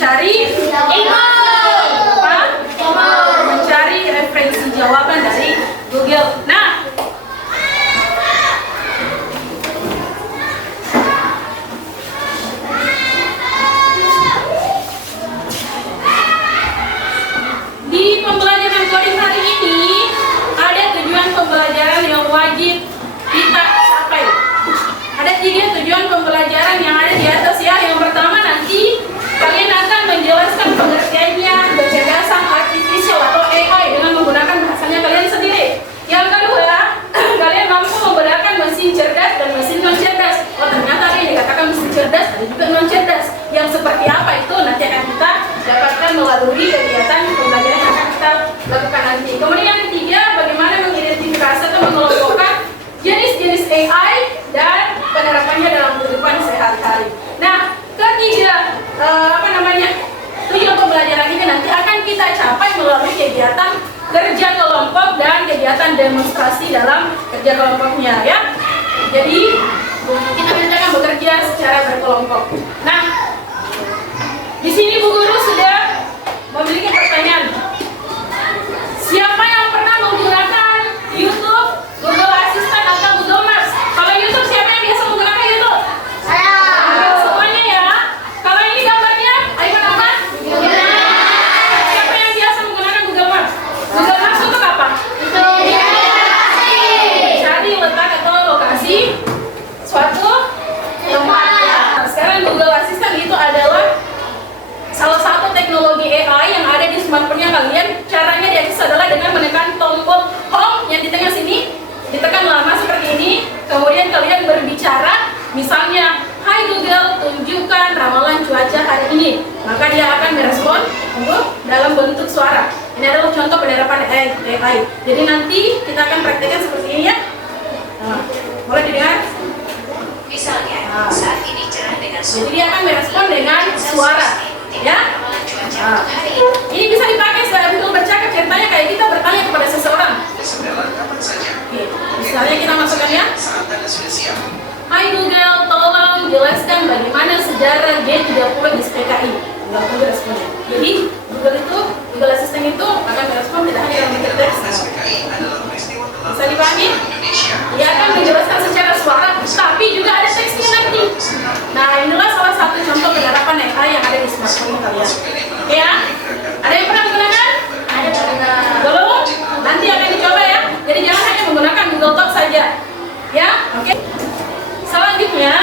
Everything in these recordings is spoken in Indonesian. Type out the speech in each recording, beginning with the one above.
mencari mencari referensi jawaban dari Google. Nah, di pembelajaran coding hari ini ada tujuan pembelajaran yang wajib kita capai. Ada 3 tujuan pembelajaran yang ada di atas ya. Yang pertama, nanti kalian akan menjelaskan pengertiannya kecerdasan artifisial atau AI dengan menggunakan bahasanya kalian sendiri. Yang kedua, kalian mampu membedakan mesin cerdas dan mesin non cerdas. Oh, ternyata ada yang dikatakan mesin cerdas, ada juga non cerdas. Yang seperti apa itu nanti akan kita dapatkan melalui kegiatan pembelajaran yang akan kita lakukan nanti. Kemudian yang ketiga, bagaimana mengidentifikasi atau mengelompokkan jenis-jenis AI dan penerapannya dalam kehidupan sehari-hari. Nah, ketiga tujuan pembelajaran ini nanti akan kita capai melalui kegiatan kerja kelompok dan kegiatan demonstrasi dalam kerja kelompoknya ya. Jadi kita nanti akan bekerja secara berkelompok. Nah, di sini Bu Guru sudah memiliki pertanyaan. Siapa yang pernah menggunakan YouTube, Google Assistant atau Google Maps? Kalau YouTube siapa yang biasa menggunakan YouTube? Saya. Semuanya ya. Kalau ini gambarnya, ayo nama? Siapa yang biasa menggunakan Google Maps? Google Maps untuk apa? Cari letak atau lokasi suatu tempat ya. Sekarang Google Assistant itu adalah salah satu teknologi AI yang ada di smartphone-nya kalian. Caranya diakses adalah dengan menekan tombol home yang di tengah sini, ditekan lama seperti ini, kemudian kalian berbicara, misalnya, "Hai Google, tunjukkan ramalan cuaca hari ini." Maka dia akan merespon dalam bentuk suara. Ini adalah contoh penerapan AI. Jadi nanti kita akan praktekkan seperti ini ya. Nah, boleh didengar? Misalnya, saat ini cerah dengan Jadi dia akan merespon dengan suara. Ya, ini bisa dipakai sebagai untuk bercakap. Ceritanya kayak kita bertanya kepada seseorang. Oke, misalnya kita masukkan ya. Hai Google, tolong jelaskan bagaimana sejarah G30 di SPKI. Google tunggu responnya. Jadi Google Assistant itu akan merespon tidak hanya dalam bentuk teks. Bisa dipahami? Dia akan menjelaskan secara suara, tapi juga ada teksnya nanti. Nah, inilah salah satu contoh penerapan AI yang ada di smartphone kalian. Oke ya? Ada yang pernah menggunakan? Belum? Nanti akan dicoba ya. Jadi jangan hanya menggunakan Google Talk saja. Ya, oke. Selanjutnya,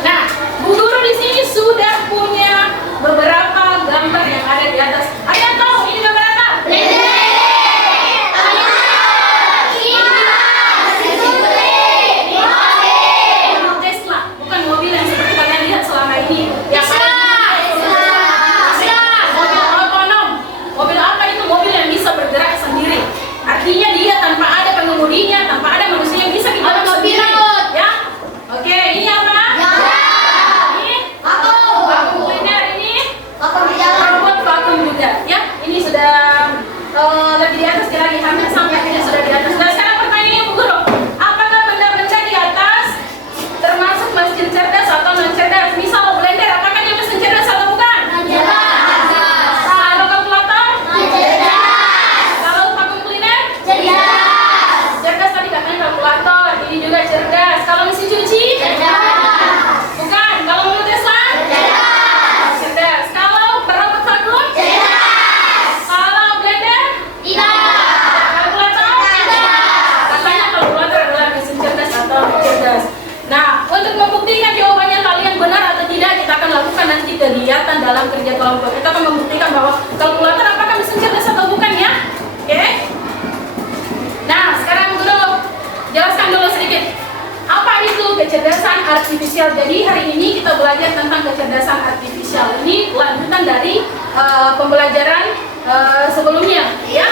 nah, Bu Guru di sini sudah punya beberapa gambar yang ada di atas. Ada yang tahu ini gambar apa? Tesla, bukan mobil yang seperti kalian lihat selama ini. Yang mobil otonom. Mobil apa itu? Mobil yang bisa bergerak sendiri. Artinya dia tanpa ada pengemudinya, tanpa ada manusia yang bisa kita sendiri. Ya, oke. Ini apa? Ini vakum cleaner. Ini robot vakum juga. Ya, ini sudah lebih di atas lagi, hampir sampai akhirnya sudah di atas. Nah, sekarang pertanyaannya Bu Guru, apakah benda-benda di atas termasuk mesin cerdas atau non cerdas? Misal blender, apakah dia mesin cerdas atau bukan? Kalau kalkulator? Kalau vakum cleaner? Cerdas tadi katanya kalkulator, ini juga cerdas. Kalau mesin cuci? Bukan. Kalau menurut Tesla? Cerdas. Kalau robot vakum? Kalau blender? Kalkulator? Katanya kalkulator adalah mesin cerdas atau cerdas. Nah, untuk membuktikan jawabannya kalian benar atau tidak, kita akan lakukan nanti kegiatan dalam kerja kelompok. Kita akan membuktikan bahwa kalkulator apakah mesin cerdas atau bukan ya. Oke? Nah, sekarang dulu jelaskan dulu sedikit. Apa itu kecerdasan artifisial? Jadi hari ini kita belajar tentang kecerdasan artifisial. Ini lanjutan dari pembelajaran sebelumnya ya,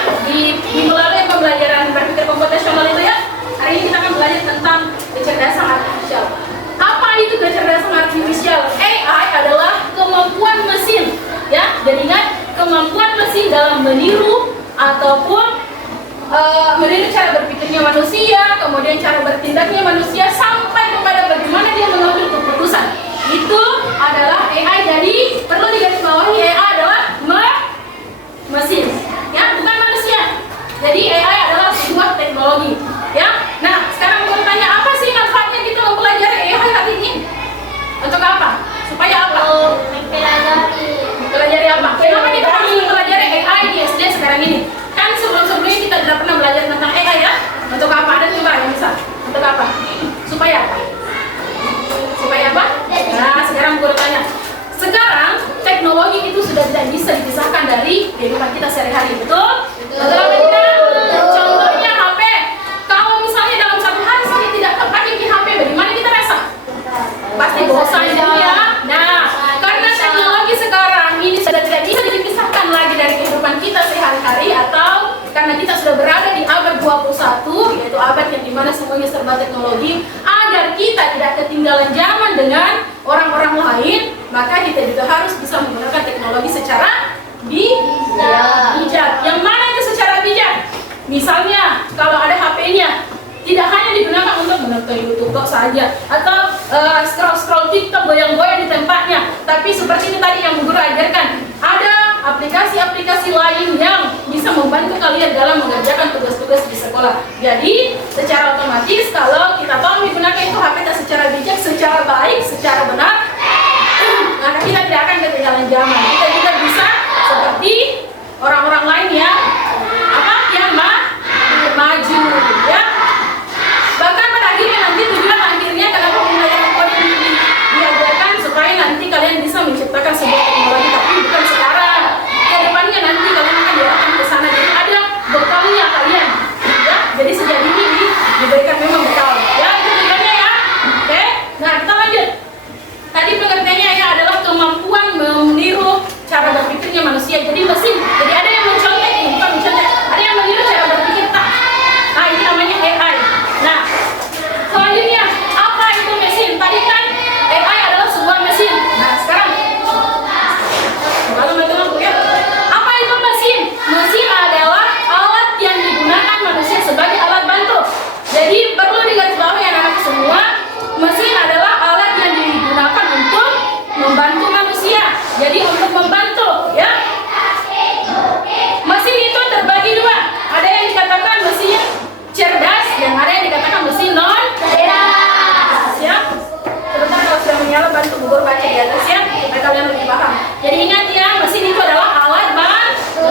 melalui pembelajaran berpikir komputasional itu ya. Hari ini kita akan belajar tentang kecerdasan artifisial. Apa itu kecerdasan artifisial? AI adalah kemampuan mesin ya. Jadi ingat, kemampuan mesin dalam meniru ataupun meniru cara berpikirnya manusia, kemudian cara bertindaknya manusia sampai kepada bagaimana dia mengambil keputusan. itu adalah AI. Jadi perlu digarisbawahi, AI adalah mesin, ya, bukan manusia. Jadi AI adalah sebuah teknologi, ya. Nah, sekarang mau tanya, apa sih manfaatnya kita mempelajari AI hari ini? Untuk apa? Supaya apa? Mempelajari apa? Kenapa kita harus mempelajari AI di SD sekarang ini? Kan sebelum-sebelumnya kita tidak pernah belajar tentang AI, ya. Untuk apa? Ada coba yang bisa. Untuk apa? Supaya apa? Supaya apa? Nah, sekarang guru tanya. Sekarang teknologi itu sudah tidak bisa dipisahkan dari kehidupan kita sehari-hari, betul? Betul apa tidak? Contohnya HP. Kalau misalnya dalam satu hari saya tidak pakai HP, bagaimana kita rasa? Pasti bosan ya. Nah, karena teknologi sekarang ini sudah tidak bisa dipisahkan lagi dari kehidupan kita sehari-hari, atau karena kita sudah berada di abad 21, yaitu abad yang dimana semuanya serba teknologi, agar kita tidak ketinggalan zaman dengan orang-orang lain, maka kita juga harus bisa menggunakan teknologi secara bijak. Yang mana itu secara bijak? Misalnya, kalau ada HP-nya, tidak hanya digunakan untuk menonton YouTube saja, atau scroll TikTok goyang-goyang di tempatnya, tapi seperti ini tadi yang Bu Guru ajarkan, ada aplikasi-aplikasi lain yang bisa membantu kalian dalam mengerjakan tugas-tugas di sekolah. Jadi, secara otomatis kalau kita tahu menggunakan itu HP secara bijak, secara baik, secara benar, maka kita tidak akan ketinggalan zaman. Kita juga bisa seperti orang-orang lain yang maju, ya. Bahkan pada akhirnya nanti tujuan akhirnya kenapa pembelajaran coding ini diajarkan, supaya nanti kalian bisa menciptakan sebuah teknologi, tapi bukan sekarang. Kedepannya nanti kalian akan diarahkan ke sana. Jadi ada bekalnya kalian, ya. Jadi sejak ini diberikan memang bekal, ya. Itu tujuannya, ya. Oke. Nah, kita lanjut. Tadi pengertiannya ya adalah kemampuan meniru cara berpikirnya manusia. Jadi mesin. Jadi ada yang mencontek, bukan mencontek. Ada yang meniru cara berpikir tak. Nah, ini namanya AI. Nah, selanjutnya apa itu mesin? Tadi kan AI adalah sebuah mesin. Nah, sekarang kalau teman-teman ya, apa itu mesin? Mesin adalah alat yang digunakan manusia sebagai alat bantu. Jadi perlu digarisbawahi anak-anak semua, mesin adalah alat yang digunakan untuk membantu manusia. Jadi untuk membantu, ya. Mesin itu terbagi dua. Ada yang dikatakan mesin cerdas dan ada yang dikatakan mesin non cerdas, ya. Sebentar, kalau sudah menyala bantu Bu Guru baca di atas, ya, supaya kalian lebih paham. Jadi ingat ya, mesin itu adalah alat bantu,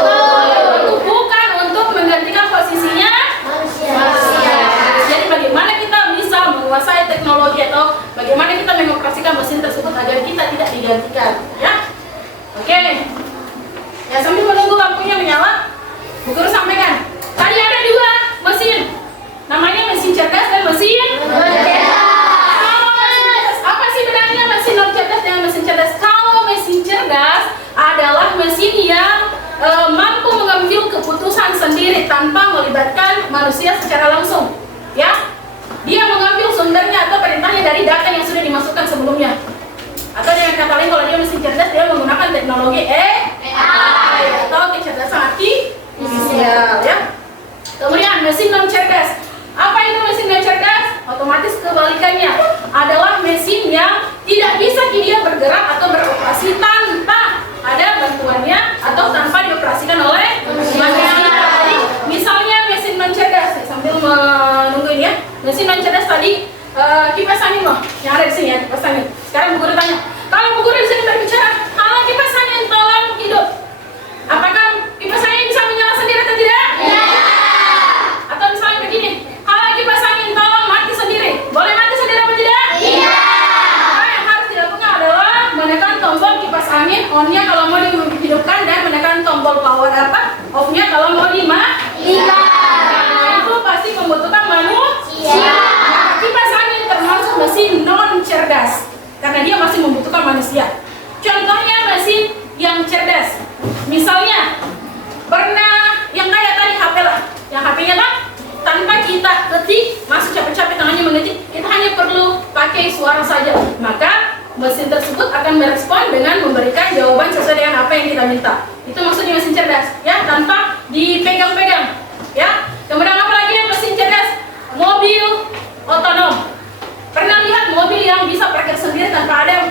bukan untuk menggantikan posisinya manusia. Jadi bagaimana kita bisa menguasai teknologi atau bagaimana kita mengoperasikan mesin tersebut agar kita tidak digantikan, ya. Oke. Ya, sambil menunggu lampunya menyala, Bu Guru sampaikan. Tadi ada dua mesin, namanya mesin cerdas dan mesin non cerdas. Apa sih bedanya mesin non cerdas dengan mesin cerdas? Kalau mesin cerdas adalah mesin yang mampu mengambil keputusan sendiri tanpa melibatkan manusia secara langsung, ya. Dia mengambil sumbernya atau perintahnya dari data yang sudah dimasukkan sebelumnya. Atau dengan kata lain, kalau dia mesin cerdas, dia menggunakan teknologi AI atau kecerdasan artifisial, ya. Kemudian mesin non cerdas. Apa itu mesin non cerdas? Otomatis kebalikannya, adalah mesin yang tidak bisa dia bergerak atau beroperasi tanpa ada bantuannya atau tanpa dioperasikan oleh manusia. Jadi, misalnya mesin non cerdas, saya sambil menunggu ini, ya. Mesin non cerdas tadi kipas angin loh, yang ada di sini, ya, kipas angin. Sekarang Bu Guru tanya, kalau Bu Guru di sini berbicara, halo kipas angin tolong hidup, apakah kipas angin bisa menyala sendiri atau tidak? Iya. Atau misalnya begini, halo kipas angin tolong mati sendiri, boleh mati sendiri atau tidak? Iya. Maka yang harus dilakukan adalah menekan tombol kipas angin on-nya kalau mau dihidupkan dan menekan tombol power off-nya kalau mau dimatikan. Nah, itu pasti membutuhkan manusia. Kipas angin termasuk mesin non cerdas karena dia masih membutuhkan manusia. Contohnya mesin yang cerdas, misalnya pernah yang kayak tadi HP lah, yang HP-nya lah tanpa kita ketik, masih capek-capek tangannya mengetik, kita hanya perlu pakai suara saja, maka mesin tersebut akan merespon dengan memberikan jawaban sesuai dengan apa yang kita minta. Itu maksudnya mesin cerdas, ya, tanpa dipegang-pegang, ya. Kemudian apa lagi yang mesin cerdas? Mobil otonom. Pernah lihat mobil yang bisa parkir sendiri tanpa ada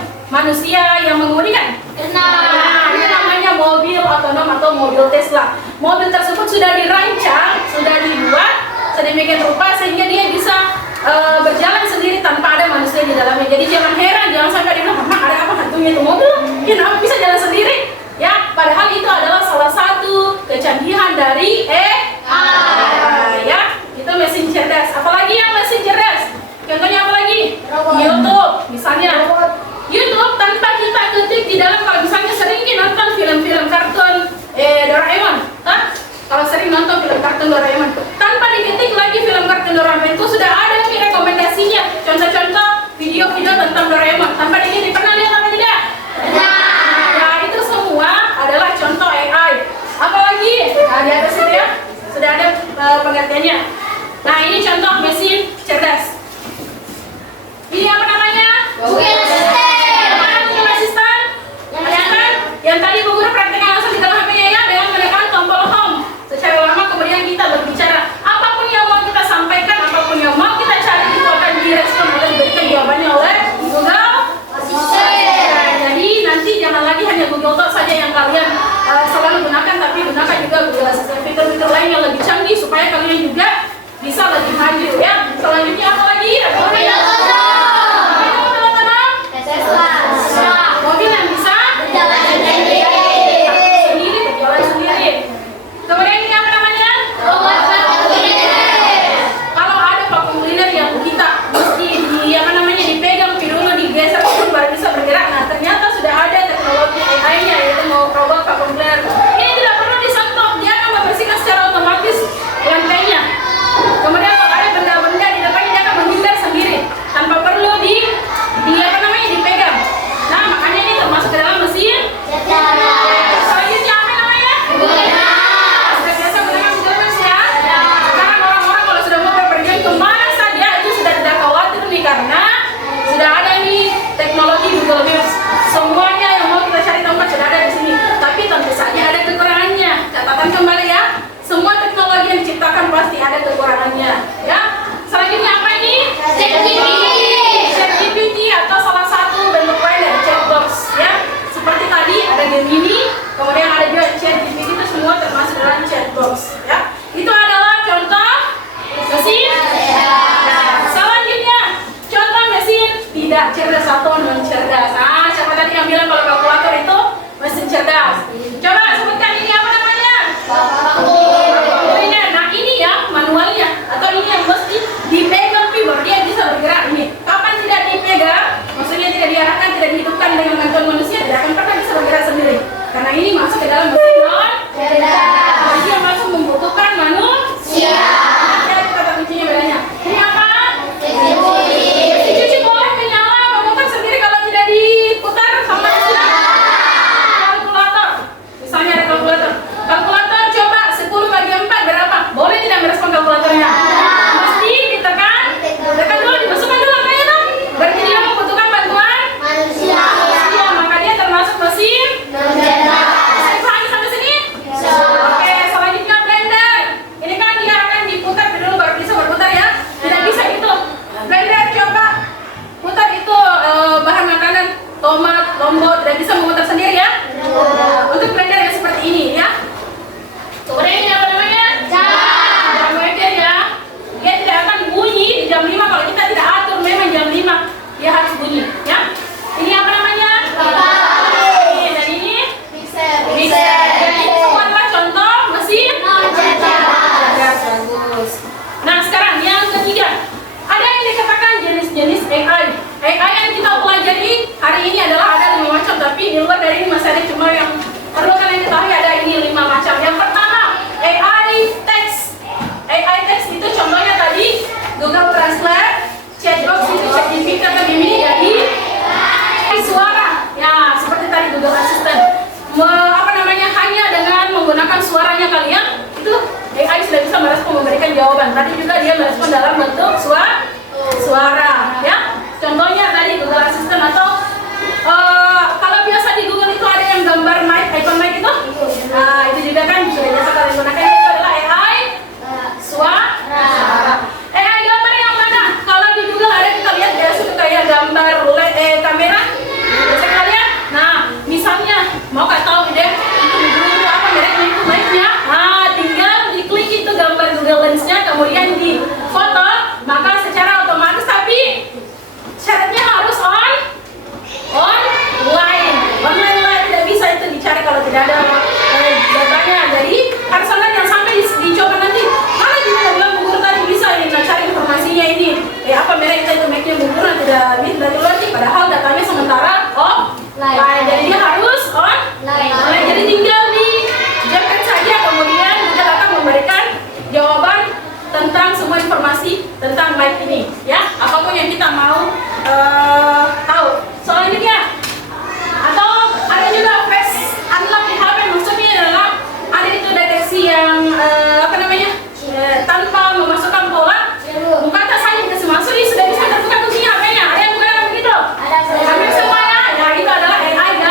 otonom atau mobil Tesla. Mobil tersebut sudah dirancang, sudah dibuat sedemikian rupa sehingga dia bisa berjalan sendiri tanpa ada manusia di dalamnya. Jadi jangan heran, jangan sampai dia bilang, ada apa hantunya itu mobil? Kenapa bisa jalan sendiri? Ya, padahal itu adalah salah satu kecanggihan dari ya, itu mesin cerdas. Apalagi yang mesin cerdas? Contohnya apa lagi? YouTube, misalnya. YouTube tanpa kita ketik di dalam, kalau misalnya sering nonton film-film kartun Doraemon, kalau sering nonton film kartun Doraemon, tanpa diketik lagi film kartun Doraemon itu sudah ada nih rekomendasinya, contoh-contoh video-video tentang Doraemon tanpa diketik. Pernah lihat apa tidak? Nah, itu semua adalah contoh AI. Apalagi di atas itu ya sudah ada pengertiannya. Nah, ini contoh mesin cerdas. Ini apa namanya? Google Assistant. Apa Google Assistant? Yang tadi Bu Guru praktekkan langsung di dalam HP-nya ya, dengan menekan tombol home secara lama, kemudian kita berbicara. Apapun yang mau kita sampaikan, apapun yang mau kita cari, itu akan direspon atau diberikan jawabannya oleh Google Assistant. Jadi nanti jangan lagi hanya Google Talk saja yang kalian selalu gunakan, tapi gunakan juga Google Assistant, fitur-fitur lain yang lebih canggih supaya kalian juga bisa lebih maju ya. Selanjutnya apa lagi? Mobil yang bisa berjalan sendiri. Kemudian ini apa namanya? Kalau ada vacuum cleaner yang kita mesti dipegang dulu, digeser dulu baru bisa bergerak. Nah, ternyata sudah ada teknologi AI-nya, yaitu robot vacuum cleaner. Ini tidak perlu disentuh, dia akan membersihkan secara otomatis lantainya. Kemudian kalau ada benda-benda di depannya, dia akan menghindar sendiri tanpa perlu dipegang. Nah, makanya ini termasuk ke dalam mesin. Selanjutnya apa namanya? Sudah biasa gunakan Google Maps ya. Sekarang orang-orang kalau sudah mau berpergian kemana saja itu sudah tidak khawatir nih, karena sudah ada nih teknologi Google Maps. Semuanya yang mau kita cari tempat sudah ada di sini. Tapi tentu saja ada kekurangannya. Catatan kembali ya. Semua teknologi yang diciptakan pasti ada kekurangannya. Ya. Selanjutnya apa ini? ChatGPT atau salah satu bentuk lain dari chatbox ya. Seperti tadi ada Gemini, kemudian ada juga ChatGPT, itu semua termasuk dalam chatbox ya. Itu adalah contoh mesin. Nah, selanjutnya contoh mesin tidak cerdas atau non cerdas. Nah, siapa tadi yang bilang kalau kalkulator itu mesin cerdas? Coba sebutkan ini apa namanya? Nah, ini yang manualnya, atau ini yang mesti dipegang baru dia bisa bergerak ini. Kapan tidak dipegang, maksudnya tidak diarahkan, tidak dihidupkan dengan bantuan manusia, tidak akan pernah bisa bergerak sendiri. Karena ini masuk ke dalam mesin non cerdas. Jadi yang langsung membutuhkan manusia. Lihat kata kuncinya bedanya. Ini apa? Mesin cuci boleh menyala, memutar sendiri kalau tidak diputar sama mesin. Kalkulator, misalnya ada kalkulator. Kalkulator coba 10 bagi 4 berapa? Boleh tidak merespon kalkulatornya? Mesti ditekan dulu, dimasukkan dulu angkanya dong. Berarti dia membutuhkan bantuan manusia. Maka dia termasuk mesin cerdas. Pahami sampai sini? Oke, selanjutnya blender. Ini kan dia akan diputar dulu baru bisa berputar ya. Tidak bisa itu. Blender coba putar itu bahan makanan, tomat, lombok, tidak bisa memutar sendiri ya. Untuk blender yang seperti ini ya. Kemudian ini apa namanya? Jam waker ya. Dia tidak akan bunyi di jam 5 kalau kita tidak atur memang jam 5 dia harus bunyi ya. Ini apa namanya? Dan ini mixer. Jadi semua adalah contoh mesin cerdas. Bagus. Nah, sekarang yang ketiga, ada yang dikatakan jenis-jenis AI. AI yang kita pelajari hari ini adalah ada 5 macam, tapi di luar dari ini masih ada, cuma yang perlu kalian ketahui ada ini 5 macam. Yang pertama, AI text. AI text itu contohnya tadi Google Translate, chatbox itu ChatGPT atau Gemini. Jadi suara ya seperti tadi Google Assistant. Hanya dengan menggunakan suaranya kalian itu AI sudah bisa merespon, memberikan jawaban. Tadi juga dia merespon dalam bentuk suara ya. Contohnya tadi Google Assistant atau kalau biasa di Google itu ada yang gambar mic, icon mic itu. Nah, itu juga kan sudah biasa kalian gunakan. Itu adalah AI suara. AI gambar yang mana? Kalau di Google ada, kita lihat biasa itu kayak gambar kamera. Biasa kalian. Nah, misalnya mau tahu deh itu apa slide ini, ya. Apapun yang kita mau tahu. Selanjutnya, atau ada juga face unlock di HP, maksudnya adalah ada itu deteksi yang tanpa memasukkan pola, buka tas saja dikasih masuk, ini sudah bisa terbuka kuncinya HP-nya. Ada yang bukan begitu? Hampir semua ya. Ya itu adalah AI dan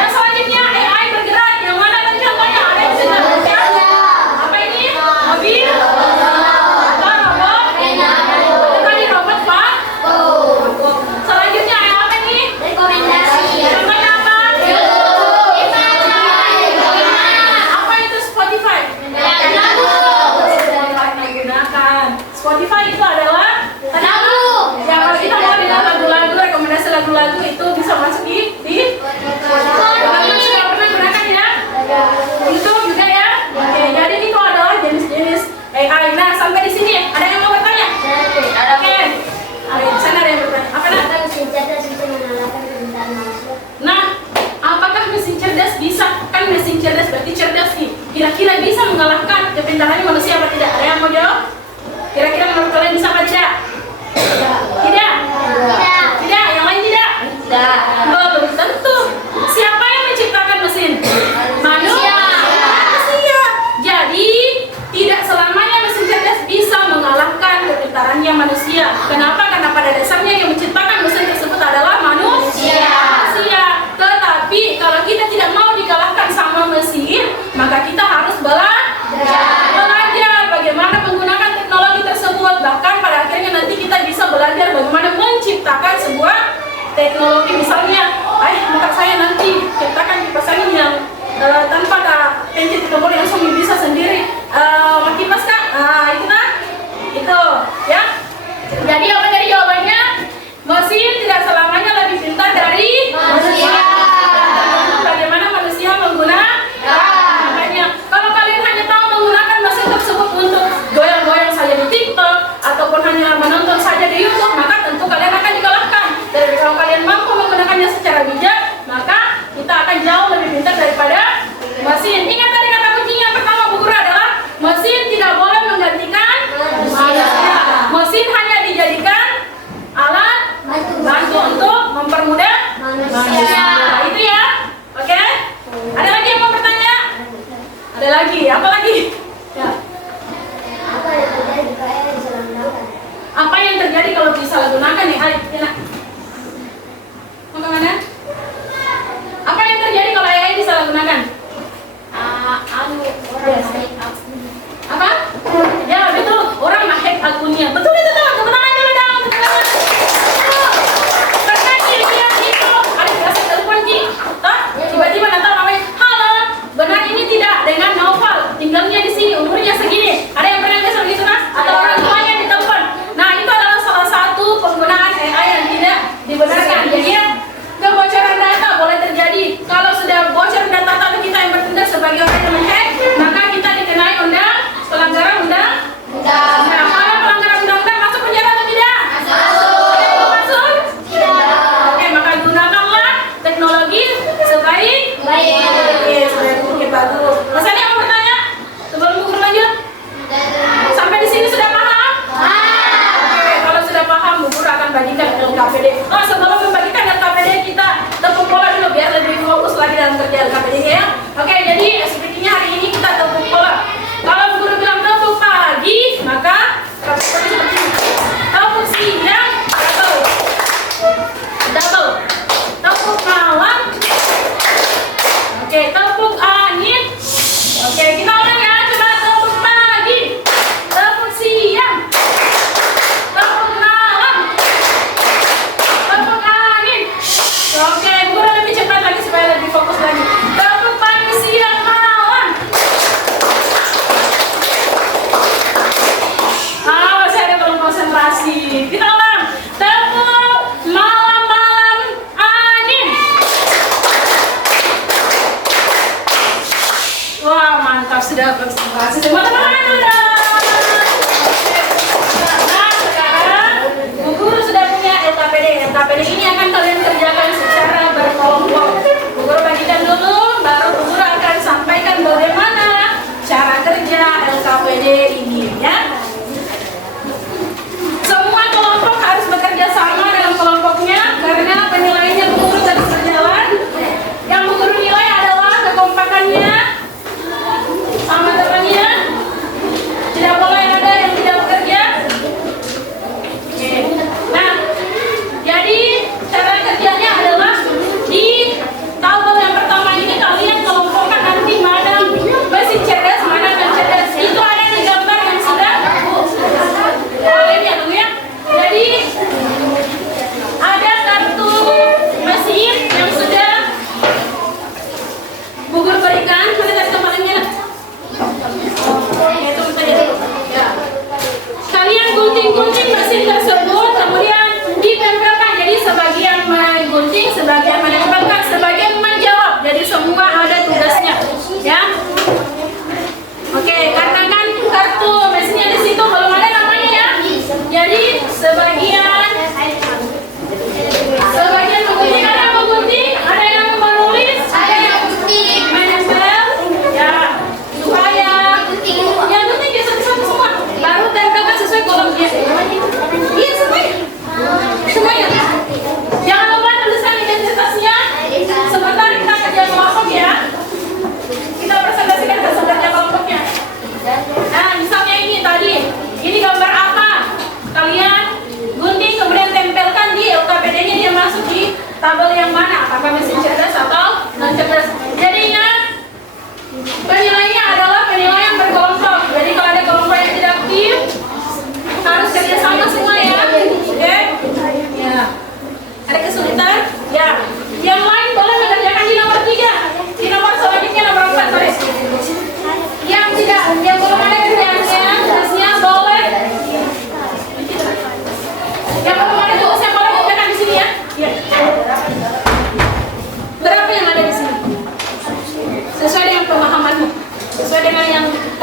yang selanjutnya AI bergerak. Yang mana tadi contohnya? Ada yang bisa dilakukan? Apa ini? Mobil? Atau robot? Itu tadi robot Pak? Selanjutnya apa ini? Contohnya apa? Apa itu Spotify? Spotify itu adalah ya kalau kita mau dengar lagu-lagu, rekomendasi lagu-lagu itu bisa masuk di teman-teman sudah pernah gunakan ya? YouTube juga ya? Oke, jadi itu adalah jenis-jenis AI. Nah, sampai di sini ada yang mau bertanya? Oke. Di sana ada yang bertanya. Apa nak? Nah, apakah mesin cerdas bisa? Kan mesin cerdas berarti cerdas nih. Kira-kira bisa mengalahkan kepintarannya manusia apa tidak? Ada yang mau jawab? Kira-kira menurut kalian bisa apa tidak? Tidak? Tidak? Yang lain tidak? Belum tentu. Siapa yang menciptakan mesin? Manusia. Jadi, tidak selamanya mesin cerdas bisa mengalahkan kepintarannya manusia. Kenapa? Karena pada dasarnya yang menciptakan mesin tersebut adalah manusia. Tetapi, kalau kita tidak mau dikalahkan sama mesin, maka kita harus belajar bagaimana menggunakan teknologi tersebut. Bahkan pada akhirnya nanti kita bisa belajar bagaimana menciptakan sebuah teknologi. Misalnya, muka saya nanti ciptakan kipas angin yang tanpa pencet tombol langsung bisa sendiri kipas kak. Itu ya. Jadi apa dari jawabannya? Mesin tidak selamanya lebih pintar dari manusia. Bagaimana manusia menggunakan? Kalau kalian hanya tahu menggunakan mesin tersebut untuk goyang-goyang saja di TikTok ataupun hanya menonton saja di YouTube, maka tentu kalian akan dikalahkan. Dan kalau kalian mampu menggunakannya secara bijak, maka kita akan jauh lebih pintar daripada mesin. Ingat tadi kata kuncinya yang pertama Bu Guru adalah mesin tidak boleh menggantikan manusia. Mesin hanya dijadikan alat bantu untuk mempermudah manusia. Itu ya. Oke? Ada lagi yang mau bertanya? Ada lagi? Apa lagi? Ya. Apa yang terjadi kalau disalahgunakan nih? Enak. Mau kemana? Apa yang terjadi kalau AI disalahgunakan? Apa? Ya betul, orang menghack akunnya. Betul itu tuh, tepuk tangan dulu dong. Karena dia itu ada biasa telepon Ji, tiba-tiba nanti namanya, halo, benar ini tidak dengan Novel, tinggalnya di sini, umurnya segini. Ada yang pernah biasa begitu nah? Atau orang tuanya ditelepon. Nah itu adalah salah satu penggunaan AI yang tidak dibenarkan. Jadi ya, kebocoran data boleh terjadi. Kalau sudah bocor data kita yang bertindak sebagai orang yang menghack, maka kita dikenai pelanggaran undang-undang. Nah, kalau pelanggaran undang-undang masuk penjara atau tidak? Masuk? Oke, maka gunakanlah teknologi sebaik-baiknya. Bagus. Mas Ani mau bertanya? Sebelum Guru lanjut? Sampai di sini sudah paham? Oke, kalau sudah paham, Bu Guru akan bagikan LKPD. Sebelum membagikan LKPD, kita tepuk bola dulu biar lebih fokus lagi dalam kerja LKPD ya. Oke, jadi sepertinya hari ini kita tepuk bola. Kalau Bu Guru bilang tepuk pagi, maka seperti ini. Tepuk siang, double. Tepuk malam. Oke, tepuk angin. Oke, kita ulang ya. Coba tepuk pagi, tepuk siang, tepuk malam, tepuk angin. Oke, Bu Guru lebih cepat lagi supaya lebih fokus lagi. Tepuk pagi, siang, malam. Saya ada belum konsentrasi. Kita ulang. Tepuk malam, angin. Wah, mantap, sudah konsentrasi. Semua teman-teman udah. Nah, sekarang Bu Guru sudah punya LKPD. LKPD ini akan kalian kerjakan secara berkelompok. Bu Guru bagikan dulu, baru Bu Guru akan sampaikan bagaimana cara kerja LKPD ini ya.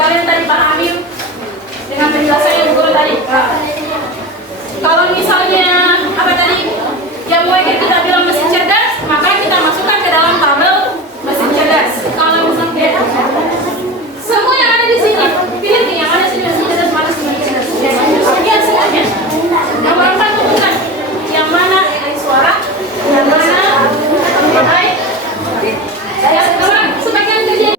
kalian tadi pahami dengan penjelasan yang guru tadi? Kalau misalnya apa tadi yang mau kita bilang mesin cerdas, maka kita masukkan ke dalam tabel mesin cerdas. Kalau misalnya semua yang ada di sini, pilih nih yang ada sini mesin cerdas, mana mesin cerdas. Artinya semuanya. Nomor 4 tentukan yang mana AI suara, yang mana AI. Ya, sekarang sebagian kerja.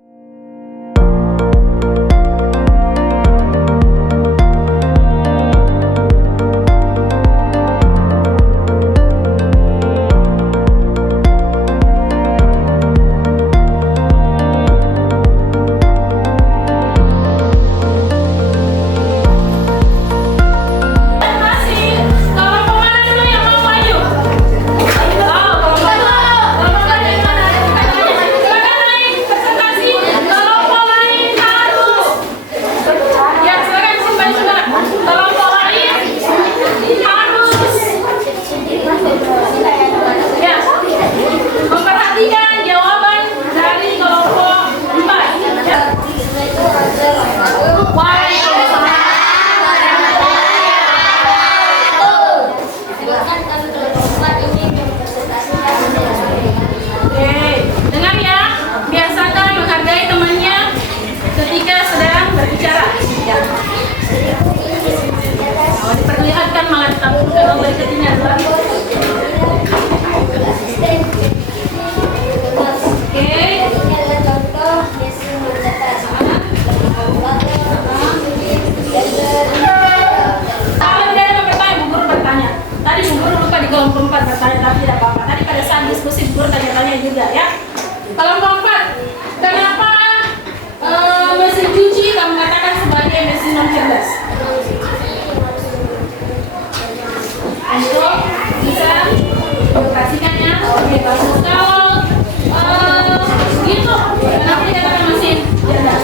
Diperlihatkan malah ditampilkan oleh ketinggalan. Tadi Bu Guru lupa di kolom keempat bertanya, tapi tidak apa-apa. Tadi pada saat diskusi Bu Guru tanya-tanya juga ya. Kolom keempat, kenapa mesin cuci kamu katakan sebagai mesin non cerdas? Ayo, bisa operasikannya. Oke, bagus. Kalau gitu, kenapa dikatakan mesin cerdas?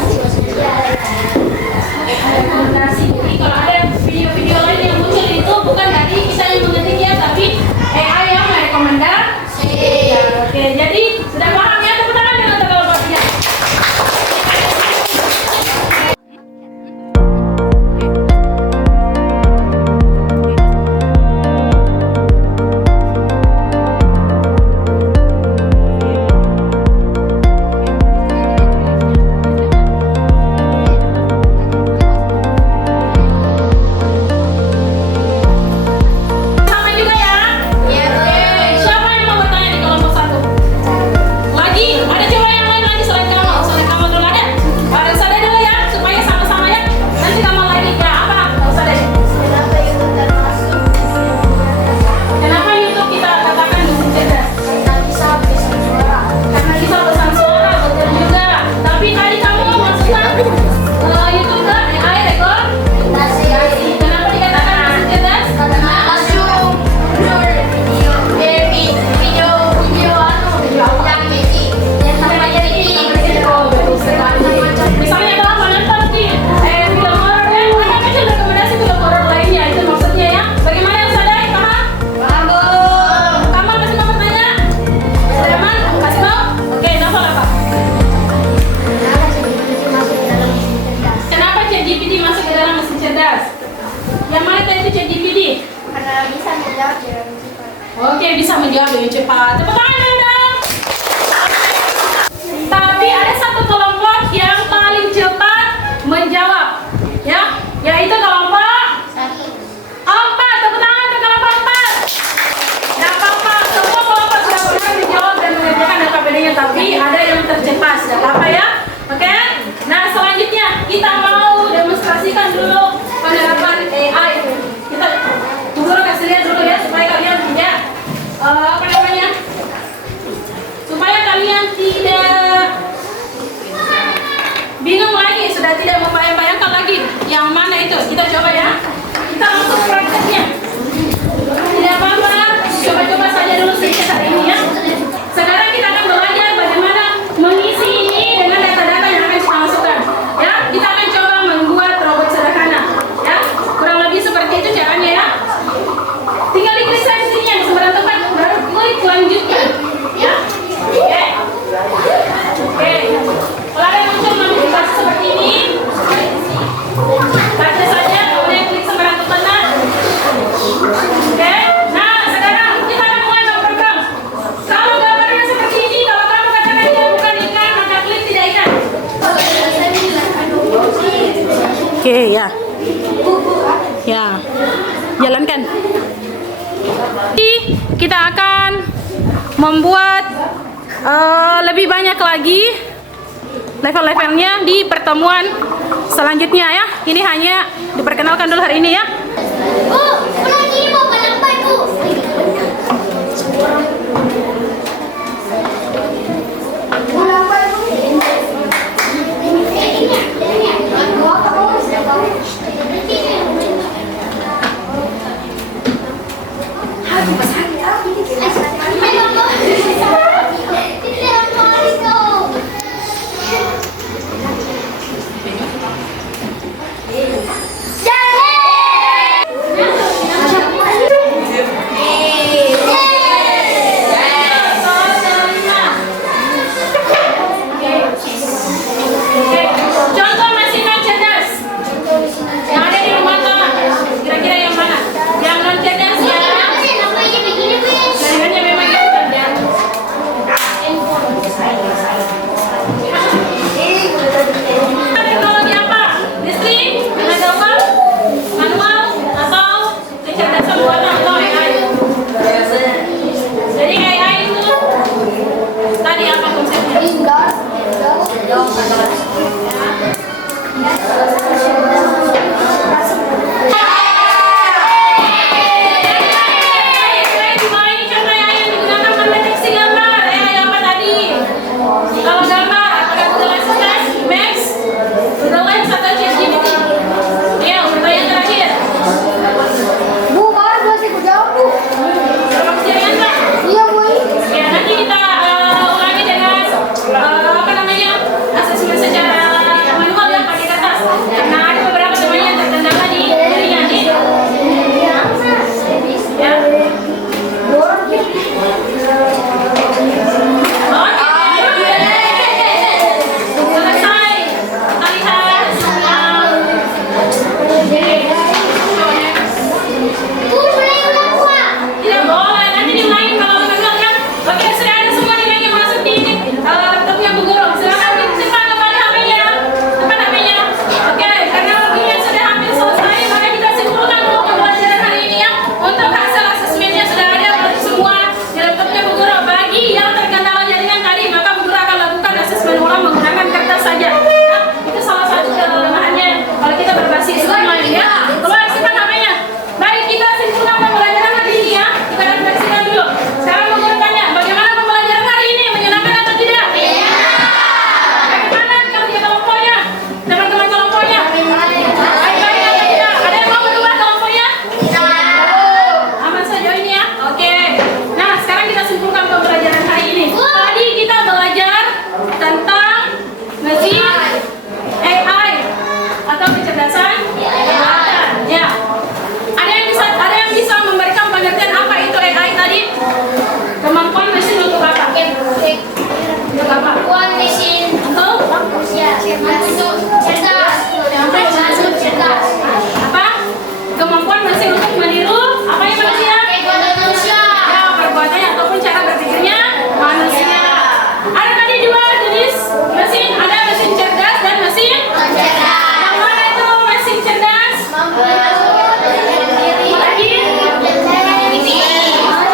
Ada rekomendasi. Jadi kalau ada video-video lain yang muncul itu bukan dari kita yang mengetik ya, tapi AI yang merekomendasi. Ya, oke, jadi sudah paham ya? Tepuk tangan dengan tebal bagian. Oke, bisa menjawab dengan cepat. Tepuk tangan dong. Tapi ada satu kelompok yang paling cepat menjawab, ya, yaitu kelompok 4. Tepuk tangan untuk kelompok 4. Tidak apa-apa, semua kelompok sudah pernah menjawab dan mengerjakan DKPD-nya, tapi ada yang tercepat. Tidak apa-apa ya. Oke. Nah, selanjutnya kita mau demonstrasikan dulu penerapan AI. Kita guru kasih lihat dulu ya supaya kalian tidak supaya kalian tidak bingung lagi, sudah tidak membayang-bayangkan lagi yang mana itu. Kita coba ya, kita langsung prakteknya. Tidak apa-apa, coba-coba saja dulu sedikit hari ini ya. Sekarang kita akan belajar bagaimana mengisi ini dengan data-data yang akan kita masukkan ya. Kita akan coba membuat robot sederhana ya, kurang lebih seperti itu caranya ya. Tinggal diklik sensinya di seberang tempat, baru klik lanjutkan ya. Oke. Kalau ada yang muncul notifikasi seperti ini, Oke, ya. Ya. Jalankan. Jadi, kita akan membuat lebih banyak lagi level-levelnya di pertemuan selanjutnya ya. Ini hanya diperkenalkan dulu hari ini ya. Bu, pulang ini mau apa Bu? Contoh mesin non cerdas yang ada di rumah tuh, kira-kira yang mana? Yang non cerdas ya? Jaringannya memang itu kan ya. Teknologi apa? Listrik, tenaga uap, manual, atau kecerdasan buatan atau AI? Jadi AI itu tadi apa konsepnya? Bu, baru masih ku jawab Bu. Iya Bu. Ya, nanti kita ulangi dengan apa namanya, asesmen secara manual ya, pakai kertas. Karena ada beberapa temannya yang terkendala di dirinya nih. Ya. Oke. Selesai. Kita lihat. Bu, boleh ulang Pak? Tidak boleh, nanti diulangi kalau gagal ya. Oke, sudah ada semua nih yang masuk di laptopnya Bu Guru. Silakan disimpan kembali HP-nya. Simpan HP-nya. Oke, karena waktunya sudah hampir selesai, maka kita simpulkan untuk pembelajaran hari ini ya. Untuk hasil asesmennya sudah ada berarti semua di laptopnya Bu Guru. Bagi yang terkendala jaringan tadi, maka Bu Guru akan lakukan asesmen ulang menggunakan kertas saja. Ya, itu salah satu kelemahannya kalau kita berbasis online ya. Keluar simpan HP-nya. Baik, kita simpulkan pembelajaran hari ini ya. Kita refleksikan dulu. Sekarang mau Guru tanya, bagaimana pembelajaran hari ini? Menyenangkan atau tidak? Iya. Bagaimana kerja kelompoknya? Teman-teman kelompoknya? Baik-baik atau tidak? Ada yang mau berubah kelompoknya? Aman saja ini ya? Oke. Nah, sekarang kita simpulkan pembelajaran hari ini. Tadi kita belajar tentang mesin AI atau kecerdasan buatan. Ya. Ada yang bisa memberikan pengertian apa itu AI tadi? Kemampuan mesin untuk apa? Untuk apa? Buat mesin Untuk manusia untuk cerdas. Untuk cerdas. apa? Kemampuan mesin untuk meniru apa yang manusia? Buat manusia. Ya, perbuatannya ataupun cara berpikirnya manusia. Ada tadi dua jenis mesin, ada mesin cerdas dan mesin Cerdas. yang mana itu mesin cerdas? Lagi?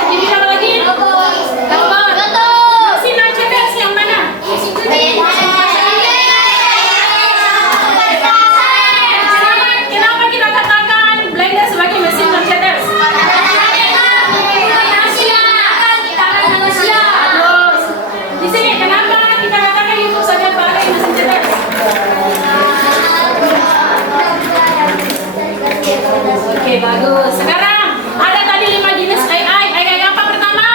Jadi apa lagi? Robot. Mesin non cerdas yang mana? Kenapa kita katakan blender sebagai mesin non cerdas? Bagus. Di sini kenapa kita katakan YouTube sebagai mesin cerdas? Oke, bagus. Sekarang ada tadi 5 jenis AI. AI apa pertama?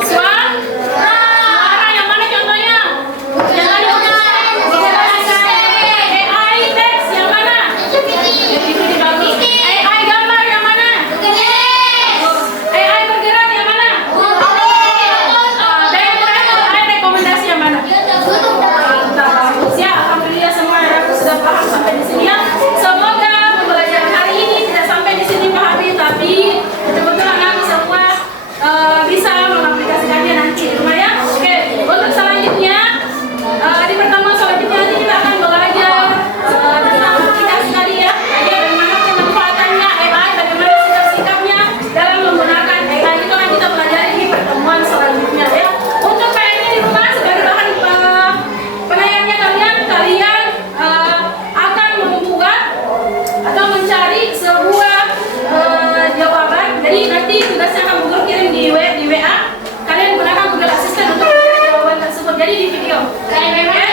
Suara. Yang mana contohnya? Yang tadi AI teks yang mana? Itu bagus. AI gambar yang mana? AI bergerak yang mana? Dan yang terakhir AI rekomendasi yang mana? Bagus ya. Alhamdulillah semua aku sudah paham sampai di sini ya. Semoga pembelajaran hari ini tidak sampai di sini pahami, tapi Kayak memang